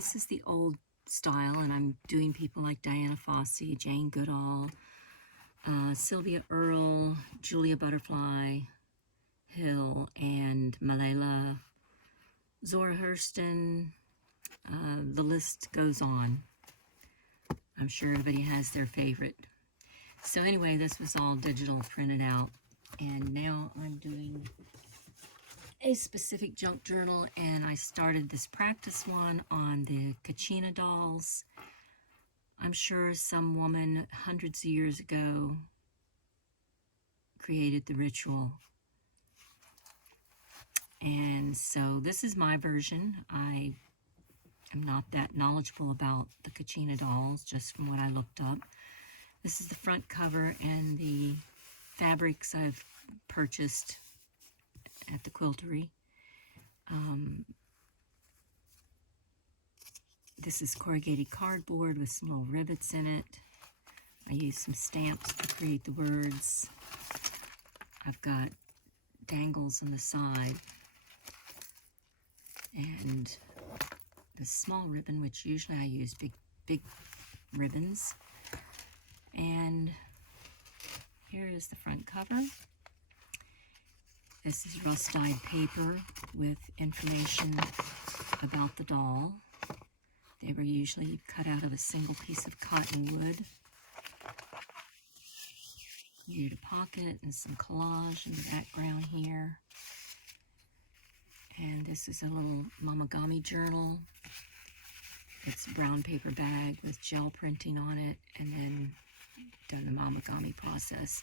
This is the old style, and I'm doing people like Diana Fossey, Jane Goodall, Sylvia Earle, Julia Butterfly Hill, and Malayla, Zora Hurston. The list goes on. I'm sure everybody has their favorite. So anyway, this was all digital printed out, and now I'm doing a specific junk journal, and I started this practice one on the Kachina dolls. I'm sure some woman hundreds of years ago created the ritual. And so this is my version. I am not that knowledgeable about the Kachina dolls, just from what I looked up. This is the front cover and the fabrics I've purchased at the quiltery. This is corrugated cardboard with some little rivets in it. I used some stamps to create the words. I've got dangles on the side and the small ribbon, which usually I use big ribbons. And here is the front cover. This is rust-dyed paper with information about the doll. They were usually cut out of a single piece of cottonwood. Needed a pocket and some collage in the background here. And this is a little Mamagami journal. It's a brown paper bag with gel printing on it, and then done the Mamagami process.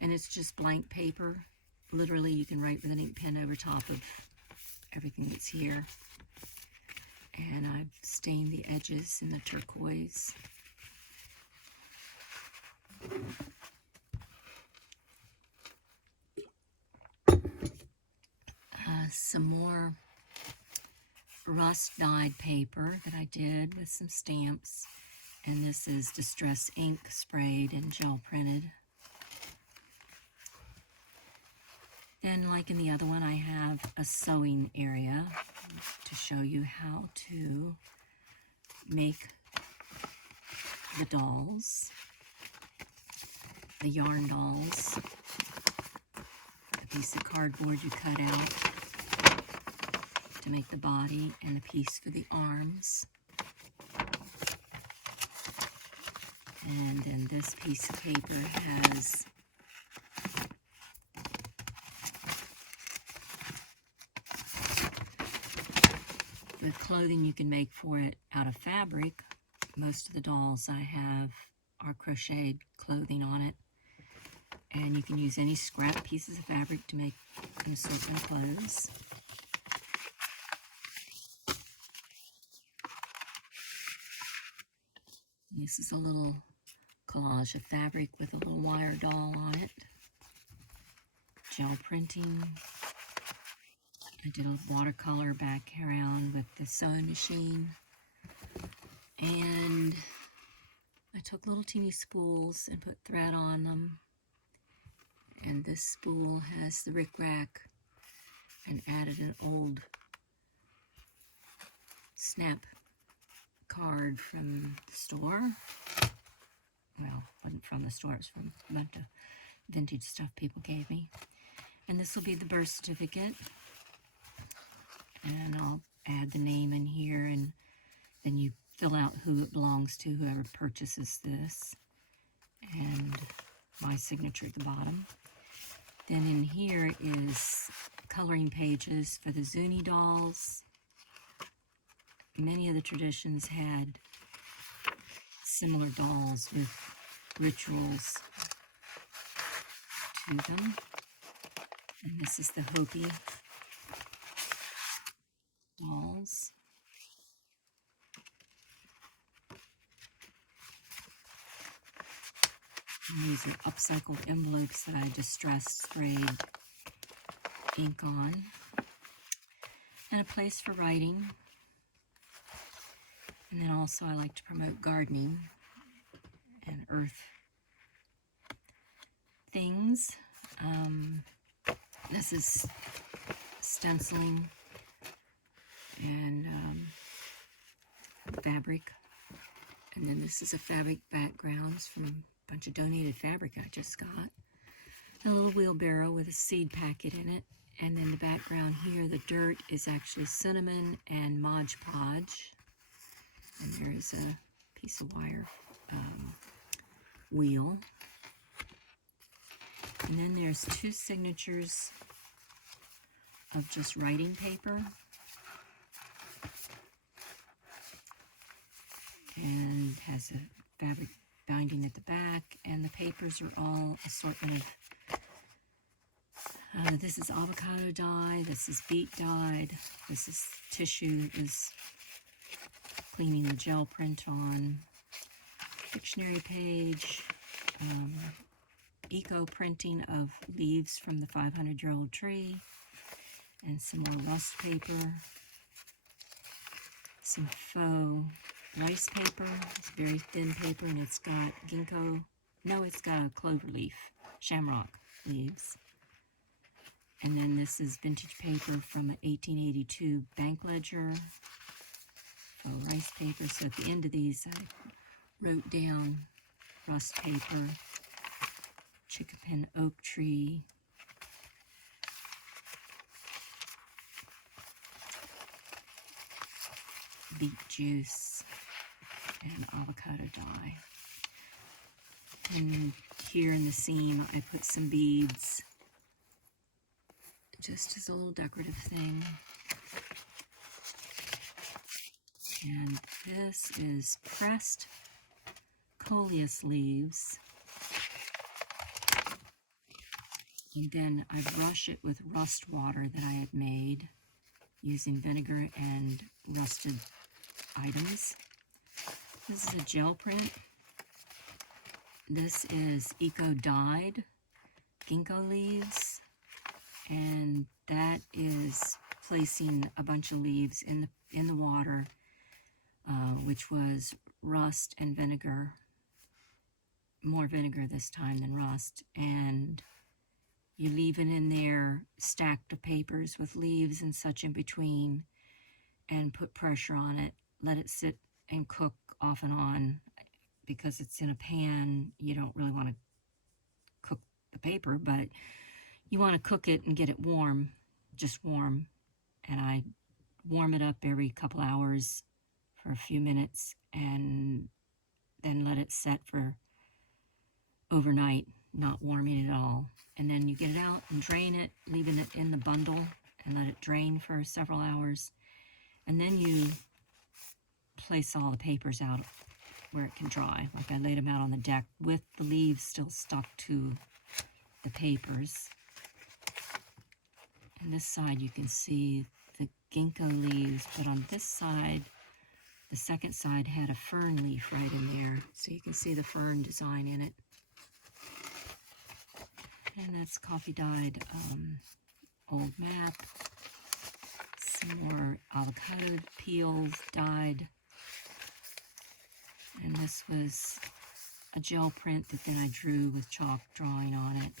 And it's just blank paper. Literally, you can write with an ink pen over top of everything that's here. And I've stained the edges in the turquoise. Some more rust-dyed paper that I did with some stamps. And this is distress ink sprayed and gel printed. Then, like in the other one, I have a sewing area to show you how to make the dolls, the yarn dolls. A piece of cardboard you cut out to make the body, and a piece for the arms. And then this piece of paper has the clothing you can make for it out of fabric. Most of the dolls I have are crocheted clothing on it. And you can use any scrap pieces of fabric to make an assortment of clothes. This is a little collage of fabric with a little wire doll on it. Gel printing. I did a watercolor back around with the sewing machine. And I took little teeny spools and put thread on them. And this spool has the rickrack, and added an old snap card from the store. Well, it wasn't from the store, it was from a bunch of vintage stuff people gave me. And this will be the birth certificate. And I'll add the name in here, and then you fill out who it belongs to, whoever purchases this. And my signature at the bottom. Then in here is coloring pages for the Zuni dolls. Many of the traditions had similar dolls with rituals to them. And this is the Hopi dolls. And these are upcycled envelopes that I distressed sprayed ink on. And a place for writing. And then also I like to promote gardening and earth things. This is stenciling and fabric. And then this is a fabric backgrounds from a bunch of donated fabric I just got. A little wheelbarrow with a seed packet in it. And then the background here, the dirt is actually cinnamon and Mod Podge. And there is a piece of wire wheel. And then there's two signatures of just writing paper. And has a fabric binding at the back. And the papers are all assortment of this is avocado dye, this is beet dyed, this is tissue that is cleaning the gel print on, dictionary page, eco printing of leaves from the 500-year-old tree, and some more rust paper, some faux rice paper. It's very thin paper, and it's got ginkgo, no, it's got a clover leaf, shamrock leaves. And then this is vintage paper from an 1882 bank ledger, faux rice paper. So at the end of these, I wrote down rust paper, chickapin oak tree, beet juice, and avocado dye. And here in the seam, I put some beads, just as a little decorative thing. And this is pressed coleus leaves. And then I brush it with rust water that I had made using vinegar and rusted items. This is a gel print. This is eco-dyed ginkgo leaves. And that is placing a bunch of leaves in the water, which was rust and vinegar, more vinegar this time than rust, and you leave it in there stacked of papers with leaves and such in between, and put pressure on it, let it sit and cook off and on. Because it's in a pan, you don't really want to cook the paper, but you want to cook it and get it warm, just warm. And I warm it up every couple hours for a few minutes and then let it set for overnight, not warming it at all. And then you get it out and drain it, leaving it in the bundle and let it drain for several hours. And then you place all the papers out where it can dry. Like I laid them out on the deck with the leaves still stuck to the papers. On this side you can see the ginkgo leaves, but on this side, the second side had a fern leaf right in there. So you can see the fern design in it. And that's coffee dyed old map. Some more avocado peels dyed. And this was a gel print that then I drew with chalk drawing on it.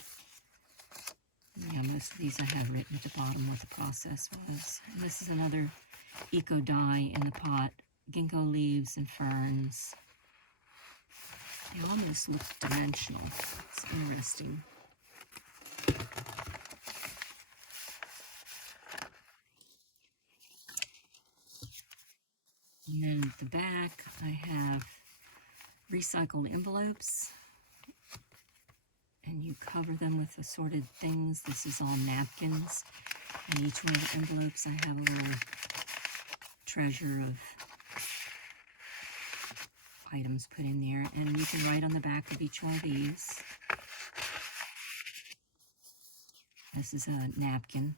Yeah, most of these I have written at the bottom what the process was. And this is another eco dye in the pot, ginkgo leaves and ferns. They almost look dimensional. It's interesting. And then at the back, I have recycled envelopes. And you cover them with assorted things. This is all napkins. And each one of the envelopes, I have a little treasure of items put in there. And you can write on the back of each one of these. This is a napkin.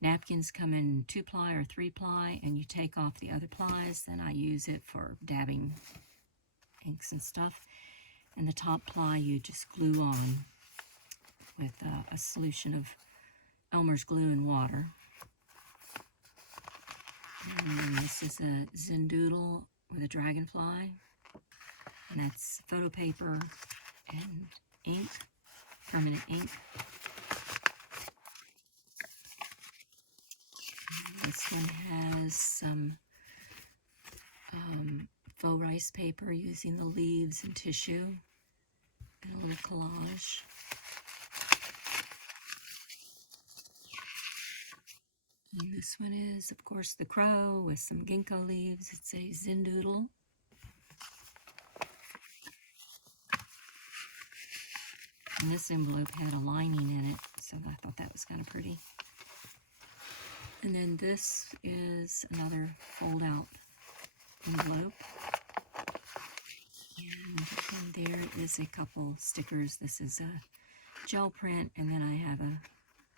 Napkins come in 2-ply or 3-ply, and you take off the other plies. Then I use it for dabbing inks and stuff. And the top ply you just glue on with a solution of Elmer's glue and water. And this is a Zendoodle with a dragonfly. And that's photo paper and ink, permanent ink. And this one has some faux rice paper using the leaves and tissue, and a little collage. And this one is, of course, the crow with some ginkgo leaves. It's a zindoodle. And this envelope had a lining in it, so I thought that was kind of pretty. And then this is another fold-out envelope. And there is a couple stickers. This is a gel print, and then I have a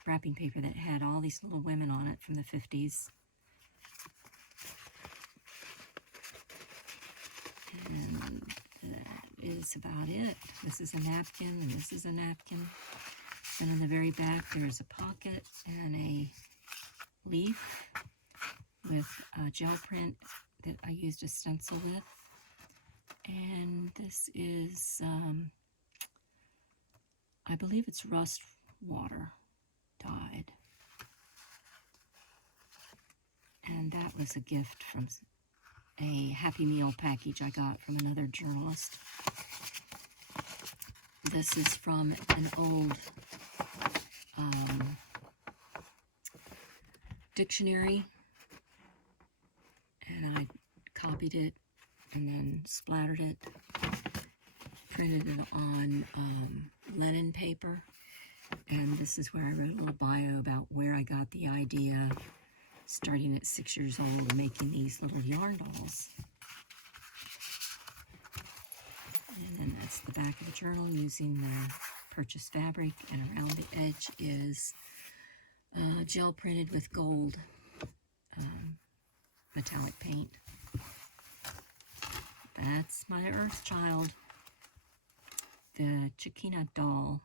wrapping paper that had all these little women on it from the 50s. And that is about it. This is a napkin, and this is a napkin. And in the very back, there's a pocket and a leaf with a gel print that I used a stencil with. And this is, I believe it's rust water dyed. And that was a gift from a Happy Meal package I got from another journalist. This is from an old dictionary, and I copied it and then splattered it, printed it on linen paper, and this is where I wrote a little bio about where I got the idea, starting at 6 years old, making these little yarn dolls. And then that's the back of the journal using the purchased fabric, and around the edge is gel printed with gold metallic paint. That's my Earth Child, the Kachina doll.